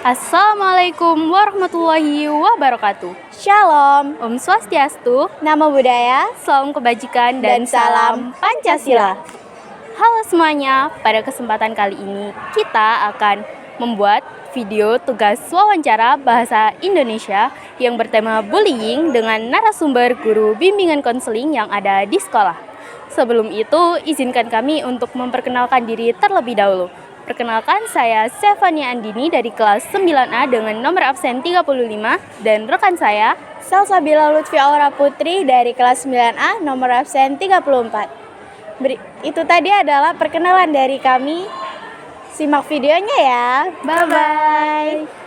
Assalamualaikum warahmatullahi wabarakatuh. Shalom, Om Swastiastu, nama budaya, salam kebajikan dan salam Pancasila. Halo semuanya, pada kesempatan kali ini kita akan membuat video tugas wawancara bahasa Indonesia yang bertema bullying dengan narasumber guru bimbingan konseling yang ada di sekolah. Sebelum itu, izinkan kami untuk memperkenalkan diri terlebih dahulu. Perkenalkan, saya Stefania Andini dari kelas 9A dengan nomor absen 35 dan rekan saya Salsabila Lutfi Aura Putri dari kelas 9A nomor absen 34. Itu tadi adalah perkenalan dari kami. Simak videonya ya. Bye-bye.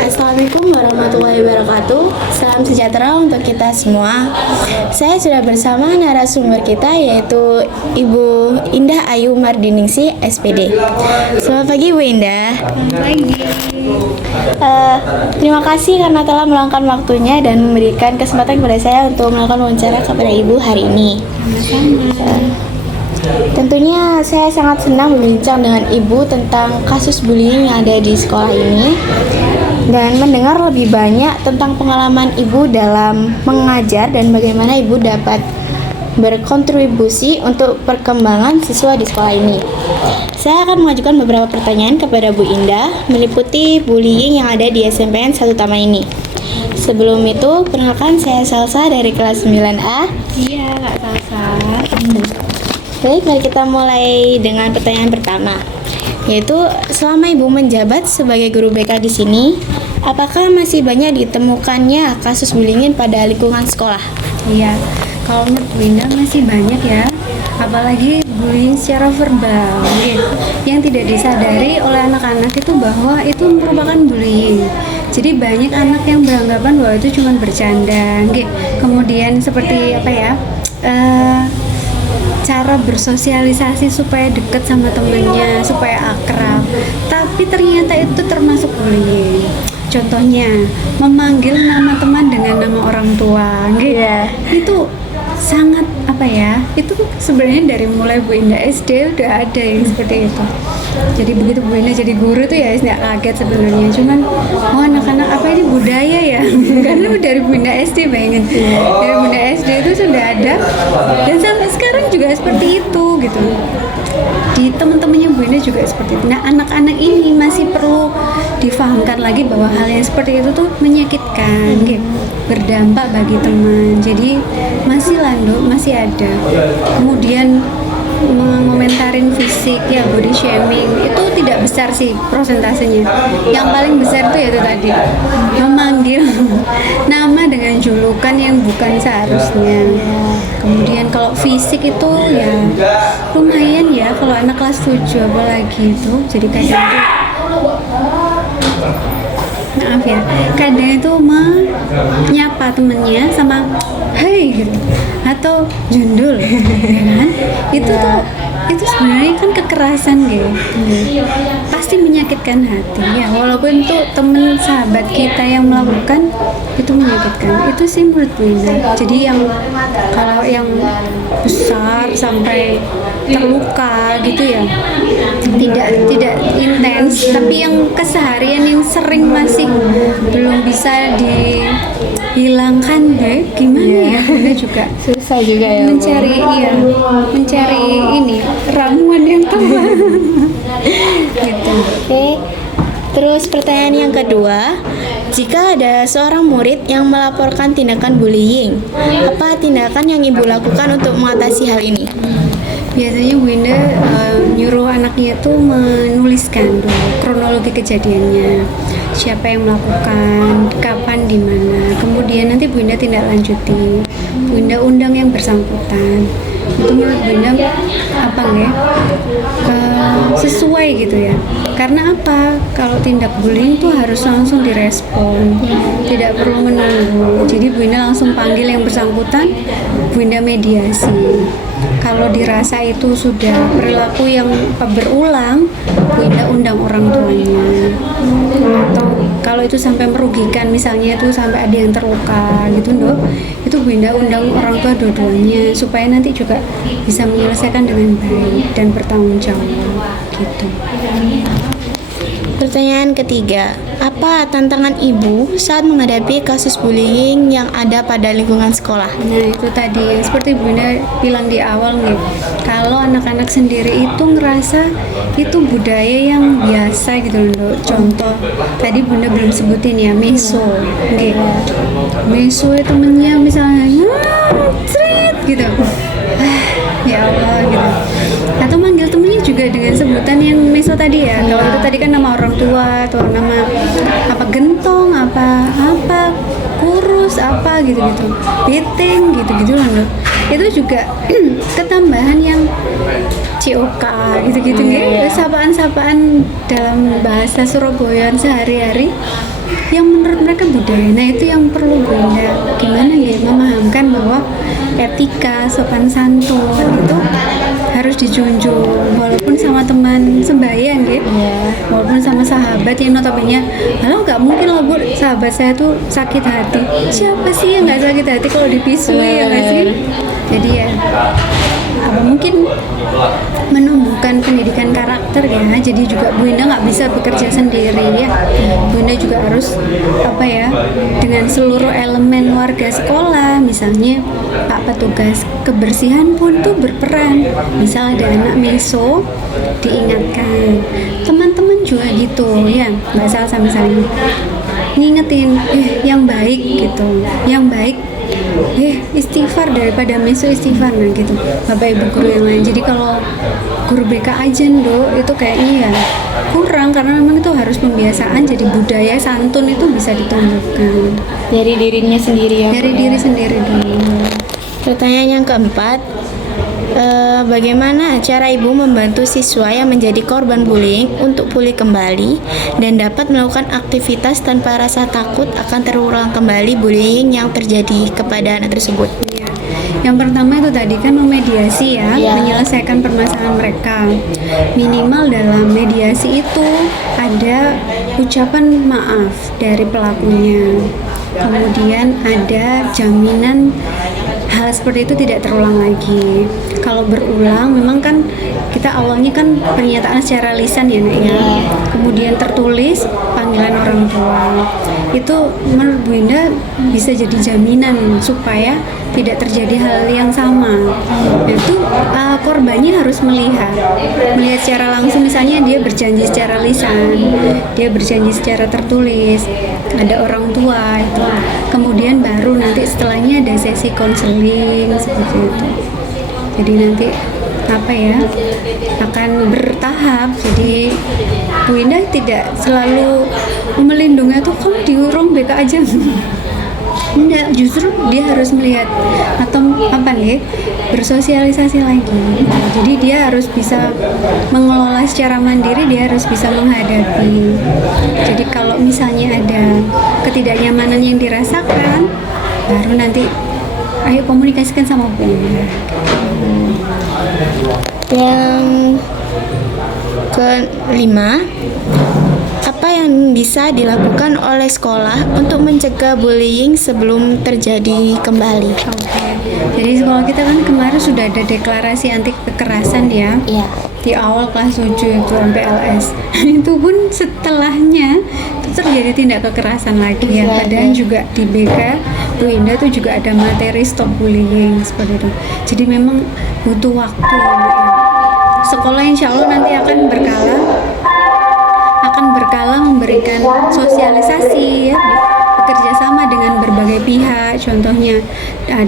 Assalamualaikum warahmatullahi wabarakatuh. Salam sejahtera untuk kita semua. Saya sudah bersama narasumber kita yaitu Ibu Indah Ayu Mardiningsi SPD. Selamat pagi Bu Indah. Pagi. Terima kasih karena telah meluangkan waktunya dan memberikan kesempatan kepada saya untuk melakukan wawancara kepada Ibu hari ini. Tentunya saya sangat senang berbincang dengan Ibu tentang kasus bullying yang ada di sekolah ini dan mendengar lebih banyak tentang pengalaman Ibu dalam mengajar dan bagaimana Ibu dapat berkontribusi untuk perkembangan siswa di sekolah ini. Saya akan mengajukan beberapa pertanyaan kepada Bu Indah meliputi bullying yang ada di SMPN 1 Taman ini. Sebelum itu, perkenalkan saya Salsa dari kelas 9A. Iya, Kak Salsa. Baik, mari kita mulai dengan pertanyaan pertama, yaitu selama Ibu menjabat sebagai guru BK di sini, apakah masih banyak ditemukannya kasus bullying pada lingkungan sekolah? Iya, kalau menurut Bu Indah masih banyak ya, apalagi bullying secara verbal yang tidak disadari oleh anak-anak itu bahwa itu merupakan bullying. Jadi banyak anak yang beranggapan bahwa itu cuma bercanda, kemudian seperti apa ya, cara bersosialisasi supaya dekat sama temennya, supaya akrab, tapi ternyata itu termasuk bullying. Contohnya, memanggil nama teman dengan nama orang tua, itu sangat apa ya? Itu sebenarnya dari mulai Bu Indah SD udah ada yang seperti itu. Jadi begitu Bu Indah jadi guru tuh ya nggak kaget sebenarnya. Cuman, oh anak-anak apa ini budaya ya? Karena dari Bu Indah SD bayangin, dari Bu Indah SD itu sudah ada dan sampai sekarang juga seperti itu gitu. Di teman-temannya Bu Indah juga seperti itu. Nah, anak-anak ini masih perlu difahamkan lagi bahwa hal yang seperti itu tuh menyakitkan, berdampak bagi teman. Jadi masih lanjut, masih ada. Kemudian mengomentarin fisik ya, body shaming itu tidak besar sih prosentasenya. Yang paling besar itu yaitu tadi memanggil nama dengan julukan yang bukan seharusnya. Kemudian kalau fisik itu ya lumayan ya, kalau anak kelas 7 apalagi itu jadi kadang tuh maaf ya, kadang itu menyapa temennya sama hey gitu atau jundul ya kan, itu sebenarnya kan kekerasan gitu, pasti menyakitkan hati ya, walaupun itu temen sahabat kita yang melakukan itu menyakitkan. Itu sih menurut Bu Indah. Jadi yang kalau yang besar sampai terluka gitu ya tidak intens, tapi yang keseharian yang sering masih belum bisa dihilangkan deh, gimana ya? Kita juga Susah juga ya, mencari ini ramuan yang tepat. Gitu. Oke. Terus pertanyaan yang kedua, jika ada seorang murid yang melaporkan tindakan bullying, apa tindakan yang Ibu lakukan untuk mengatasi hal ini? Biasanya Bu Indah nyuruh anaknya tuh menuliskan dulu kronologi kejadiannya, siapa yang melakukan, kapan, di mana. Kemudian nanti Bu Indah tindak lanjuti, Bu Indah undang yang bersangkutan. Itu menurut Bu Indah apa nggak? Sesuai gitu ya. Karena apa? Kalau tindak bullying tuh harus langsung direspon, tidak perlu menunggu. Jadi Bu Indah langsung panggil yang bersangkutan, Bu Indah mediasi. Kalau dirasa itu sudah perilaku yang berulang, Bu Indah undang orang tuanya. Atau kalau itu sampai merugikan, misalnya itu sampai ada yang terluka gitu loh, itu Bu Indah undang orang tua dua-duanya supaya nanti juga bisa menyelesaikan dengan baik dan bertanggung jawab gitu. Pertanyaan ketiga, apa tantangan ibu saat menghadapi kasus bullying yang ada pada lingkungan sekolah? Nah itu tadi seperti Bunda bilang di awal nih, kalau anak-anak sendiri itu ngerasa itu budaya yang biasa gitu loh. Contoh tadi Bunda belum sebutin ya, meso. Oke. Meso itu temennya misalnya cerit gitu. Ya Allah gitu. Atau manggil temennya juga dengan sebutan yang meso tadi ya. Kalau itu tadi kan nama orang tua atau nama apa gentong, apa kurus, apa gitu-gitu, beteng gitu-gitu loh. Itu juga ketambahan yang COK gitu-gitu gitu. Sapaan-sapaan dalam bahasa Surabaya sehari-hari yang menurut mereka budaya. Nah itu yang perlu Bunda gimana ya memahamkan bahwa etika, sopan santun itu harus dijunjung walaupun sama teman sembahyang gitu. Walaupun sama sahabat yang notabene halo nggak mungkin loh Bu, sahabat saya tuh sakit hati. Siapa sih yang nggak sakit hati kalau dipisui ya nggak sih? Jadi ya apa mungkin menumbuhkan pendidikan karakter ya, jadi juga Bu Indah nggak bisa bekerja sendiri ya. Bu Indah juga harus apa ya, dengan seluruh elemen warga sekolah, misalnya Pak petugas kebersihan pun tuh berperan. Misal ada anak meso diingatkan, teman-teman juga gitu ya, nggak salah sama saya ngingetin yang baik gitu, yang baik istighfar daripada meso istighfar, nah gitu Bapak Ibu guru yang lain. Jadi kalau guru BK aja itu kayaknya ya kurang, karena memang itu harus pembiasaan, jadi budaya santun itu bisa ditumbuhkan Dari dirinya sendiri ya. dari diri sendiri dulu. Pertanyaan yang keempat, bagaimana cara ibu membantu siswa yang menjadi korban bullying untuk pulih kembali dan dapat melakukan aktivitas tanpa rasa takut akan terulang kembali bullying yang terjadi kepada anak tersebut? Ya. Yang pertama itu tadi kan memediasi ya, menyelesaikan permasalahan mereka. Minimal dalam mediasi itu ada ucapan maaf dari pelakunya. Kemudian ada jaminan hal seperti itu tidak terulang lagi. Kalau berulang memang kan kita awalnya kan pernyataan secara lisan ya Nak ya. Kemudian tertulis panggilan orang tua. Itu menurut Bu Indah bisa jadi jaminan supaya tidak terjadi hal yang sama. Itu korbannya harus melihat secara langsung, misalnya dia berjanji secara lisan, dia berjanji secara tertulis, ada orang tua itu. Kemudian baru nanti setelahnya ada sesi konseling seperti itu. Jadi nanti apa ya, akan bertahap. Jadi Bu Indah tidak selalu melindungi tuh kamu diurung BK aja. Enggak, justru dia harus melihat atau apa nih, bersosialisasi lagi. Jadi dia harus bisa mengelola secara mandiri, dia harus bisa menghadapi. Jadi kalau misalnya ada ketidaknyamanan yang dirasakan, baru nanti ayo komunikasikan sama Bu. Yang kelima, apa yang bisa dilakukan oleh sekolah untuk mencegah bullying sebelum terjadi kembali? Jadi sekolah kita kan kemarin sudah ada deklarasi anti kekerasan ya. Iya. Di awal kelas 7 itu MPLS. Itu pun setelahnya itu terjadi tindak kekerasan lagi ya. Padahal juga di BK Bu Indah tuh juga ada materi stop bullying seperti itu. Jadi memang butuh waktu ya. Sekolah insya Allah nanti akan berkala memberikan sosialisasi ya, bekerja sama dengan berbagai pihak, contohnya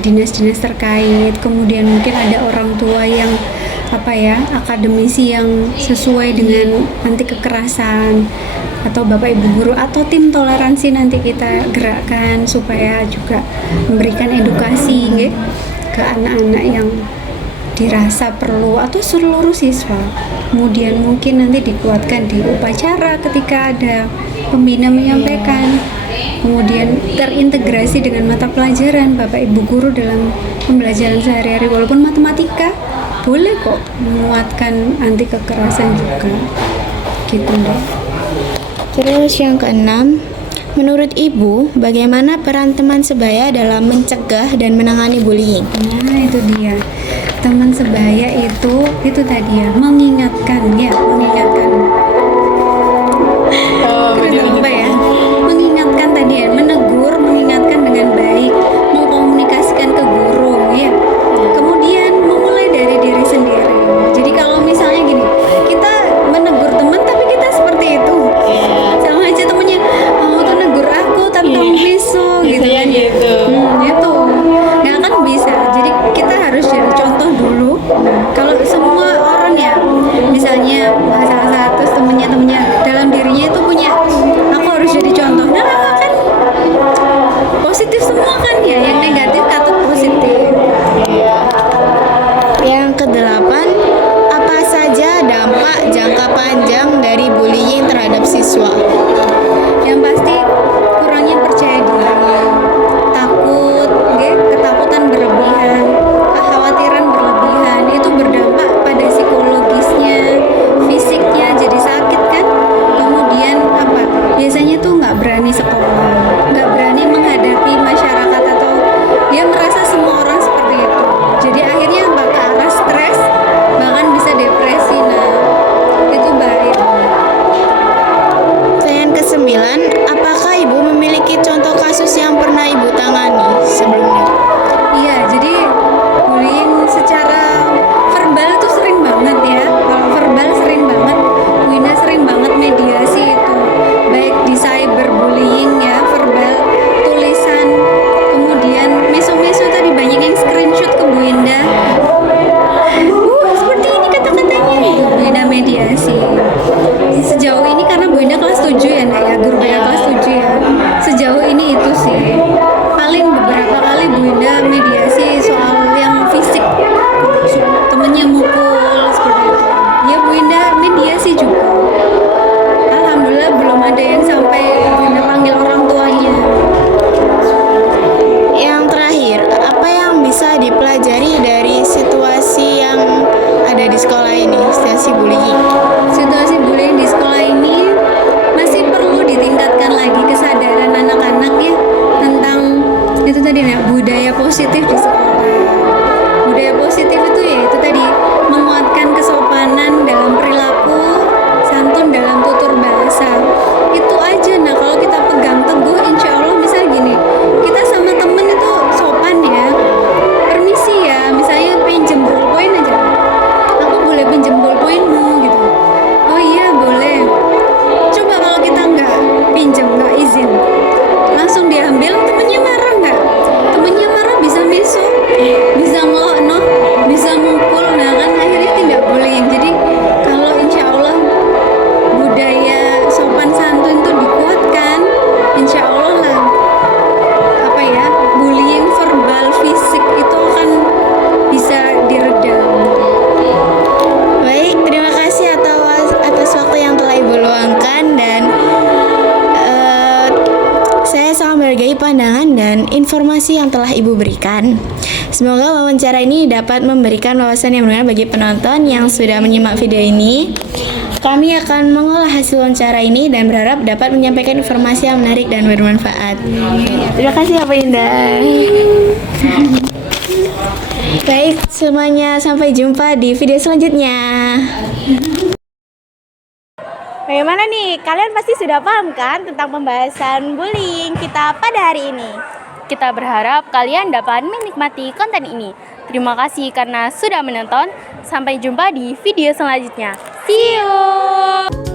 dinas-dinas terkait, kemudian mungkin ada orang tua yang akademisi yang sesuai dengan anti kekerasan, atau bapak ibu guru atau tim toleransi nanti kita gerakkan supaya juga memberikan edukasi ke anak-anak yang dirasa perlu, atau seluruh siswa. Kemudian mungkin nanti dikuatkan di upacara ketika ada pembina menyampaikan, kemudian terintegrasi dengan mata pelajaran bapak ibu guru dalam pembelajaran sehari-hari, walaupun matematika boleh kok menguatkan anti kekerasan juga gitu deh. Terus yang keenam, menurut Ibu, bagaimana peran teman sebaya dalam mencegah dan menangani bullying? Nah itu dia, teman sebaya itu tadi ya, mengingatkan kamu miso gitu kan ya. Itu nggak akan bisa. Jadi kita harus jadi contoh dulu. Kalau semua orang ya, misalnya salah satu temennya dalam dirinya itu punya, aku harus jadi contoh. Nah kan positif semua kan ya, yang negatif katut positif. Yang kedelapan, apa saja dampak jangka panjang dari bullying terhadap siswa? Yang pasti kurangnya percaya diri, takut, ketakutan berlebihan, kekhawatiran berlebihan, itu berdampak pada psikologisnya, fisiknya jadi sakit kan. Kemudian apa? Biasanya tuh nggak berani sekolah, nggak berani menghadapi masyarakat, atau dia merasa semua orang seperti itu. Jadi akhirnya apa? Ke arah stres, bahkan bisa depresi. Nah, itu bahaya. Pertanyaan ke-9, apakah Ibu memiliki contoh kasus yang pernah Ibu tangani sebelumnya? Iya, jadi bullying secara verbal itu sering banget ya. Kalau verbal sering banget, Bu Indah sering banget mediasi itu. Baik di cyberbullying ya, verbal, tulisan, kemudian meso-meso tadi banyak yang screenshot ke Bu Indah. Seperti ini kata-katanya gitu. Bu Indah mediasi. Sejauh ini karena Bu Indah kelas 7 ya, Nak ya, guru BK kelas 7 ya. Sejauh ini itu sih. Paling beberapa kali Bu Indah mediasi soal yang fisik, temennya mukul seperti itu. Ya Bu Indah mediasi juga. Alhamdulillah belum ada yang sampai Bu Indah panggil orang tuanya. Yang terakhir, apa yang bisa dipelajari dari situasi yang ada di sekolah ini, situasi bullying? Situasi bullying di sekolah ini masih perlu ditingkatkan lagi kesadaran anak-anak ya tentang itu tadi, nah, budaya positif di sekolah. Budaya positif itu ya itu tadi, menguatkan kesopanan dalam perilaku, santun dalam tutur bahasa. Itu aja. Nah, kalau kita pegang teguh, insya Allah misal gini, kita sama temen itu sopan ya, permisi ya, misalnya pinjem ballpoint aja, aku boleh pinjem ballpointmu gitu. Oh iya boleh. Coba kalau kita nggak pinjem, nggak izin, langsung diambil, temennya marah nggak? Temennya marah bisa meso, bisa ngelokno, bisa mukul. Nah kan akhirnya tidak bullying. Jadi kalau insya Allah budaya sopan santun itu dikuatkan, insya Allah lah apa ya, bullying verbal fisik itu akan bisa diredam. Baik, terima kasih atas waktu yang telah Ibu luangkan, dan saya sangat menghargai pandangan dan informasi yang telah Ibu berikan. Semoga wawancara ini dapat memberikan wawasan yang berguna bagi penonton yang sudah menyimak video ini. Kami akan mengolah hasil wawancara ini dan berharap dapat menyampaikan informasi yang menarik dan bermanfaat. Terima kasih ya, Pak Indah. Baik, semuanya, sampai jumpa di video selanjutnya. Bagaimana nih? Kalian pasti sudah paham kan tentang pembahasan bullying kita pada hari ini? Kita berharap kalian dapat menikmati konten ini. Terima kasih karena sudah menonton. Sampai jumpa di video selanjutnya. See you!